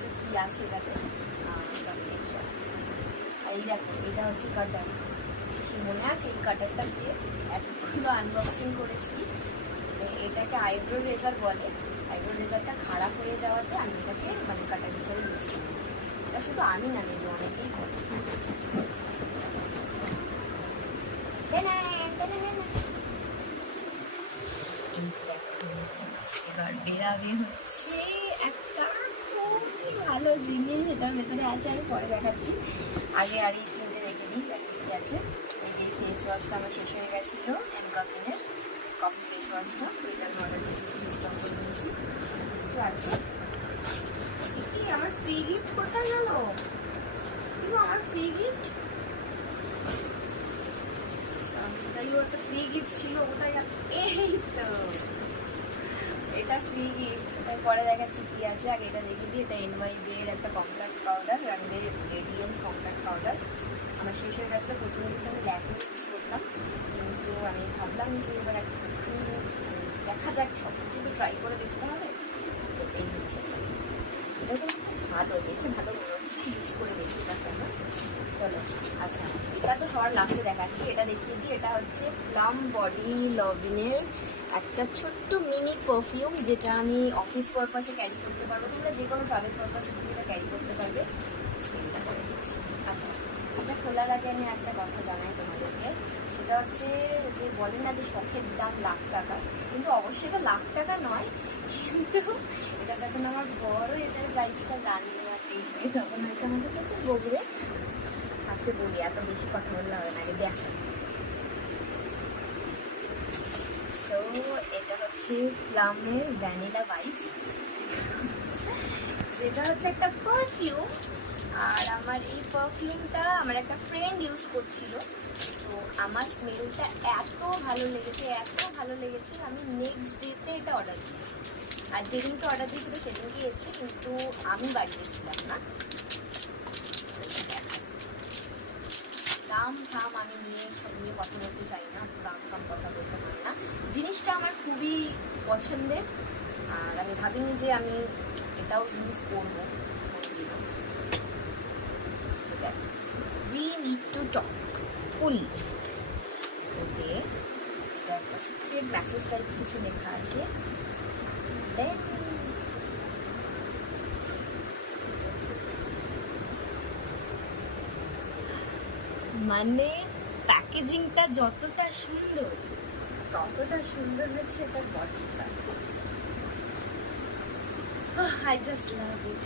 হচ্ছে কি আছে এটাতে? এই দেখো, এটা হচ্ছে কাটার সে মনে আছে এই কাটারটা দিয়ে এতগুলো আনবক্সিং করেছি? মানে এটাকে আইব্রো রেজার বলে। আইব্রো রেজারটা খারাপ হয়ে যাওয়াতে আমি এটাকে মানে কাটার হিসেবে ইউজ করি। এটা শুধু আমি না নেই অনেকেই করে। এবার বেরাবে হচ্ছে ভালো জিনিস, এটার ভেতরে আছে, আমি পরে দেখাচ্ছি। আগে আর এই তিনটে রেখে দিই দেখো কি আছে। এই যে ফেস ওয়াশটা আমার শেষ হয়ে গেছিল এম কফিনের কফি ফেস ওয়াশটা তো এটা অর্ডার দিয়েছি স্টক করে দিয়েছি। কিছু আছে। আমার ফ্রি গিফট কোথায় গেল? আমার ফ্রি গিফট আচ্ছা ওটাইও একটা ফ্রি গিফট ছিল ওটাই এই তো। এটা ফ্রি গিফট পরে দেখাচ্ছি কি আছে। আগে এটা দেখে দিই, এটা এনওয়াই বিয়ের একটা compact powder runway radiance compact powder আমার শেষ হয়ে প্রথমে কিন্তু আমি ল্যাকমি ইউজ করতাম। কিন্তু আমি ভাবলাম যে এবার মানে দেখা যাক সব কিছু তো ট্রাই করে দেখতে হবে। তো এই হচ্ছে। এটা ভালো, দেখে ভালো হচ্ছে ইউজ করে দেখি এটা কেমন চলো আচ্ছা এটা তো সবার লাস্টে দেখাচ্ছি এটা দেখিয়ে দিই এটা হচ্ছে প্লাম বডি লভিনের একটা ছোট্ট মিনি পারফিউম যেটা আমি অফিস পারপাসে ক্যারি করতে পারব তোমরা যে কোনো ট্রাভেল পারপাসে তুমি এটা ক্যারি করতে পারবে স্মেলটা করে আচ্ছা এটা খোলার আগে আমি একটা কথা জানাই তোমাদেরকে সেটা হচ্ছে যে বলে না যে শখের দাম লাখ টাকা কিন্তু অবশ্যই এটা লাখ টাকা নয় কিন্তু এটা যখন আমার বড় এটার প্রাইসটা জানবে না দেখবে তখন হয়তো আমাদের কাছে বলবে ফার্স্টে বলি এত বেশি কথা বললে হবে না দেখো। তো এটা হচ্ছে প্লামের ভ্যানিলা ভাইবস যেটা হচ্ছে একটা পারফিউম আর আমার এই পারফিউমটা আমার একটা ফ্রেন্ড ইউজ করছিল। তো আমার স্মেলটা এত ভালো লেগেছে, এত ভালো লেগেছে, আমি নেক্সট ডেতে এটা অর্ডার দিয়েছি। আর যেদিনকে অর্ডার দিয়েছিল সেদিনকে এসেছে, কিন্তু আমি বাড়িতে ছিলাম না। দাম থাম আমি নিয়ে সব নিয়ে কথা বলতে চাই না দাম থাম কথা বলতে পারি না। জিনিসটা আমার খুবই পছন্দের, আর আমি ভাবিনি যে আমি এটাও ইউজ করব। টক ফুল ওকে এটা একটা সিক্রেট টাইপ কিছু লেখা আছে। মানে প্যাকেজিংটা যতটা সুন্দর, ততটা সুন্দর হচ্ছে এটার বডিটা আই জাস্ট লাভ ইট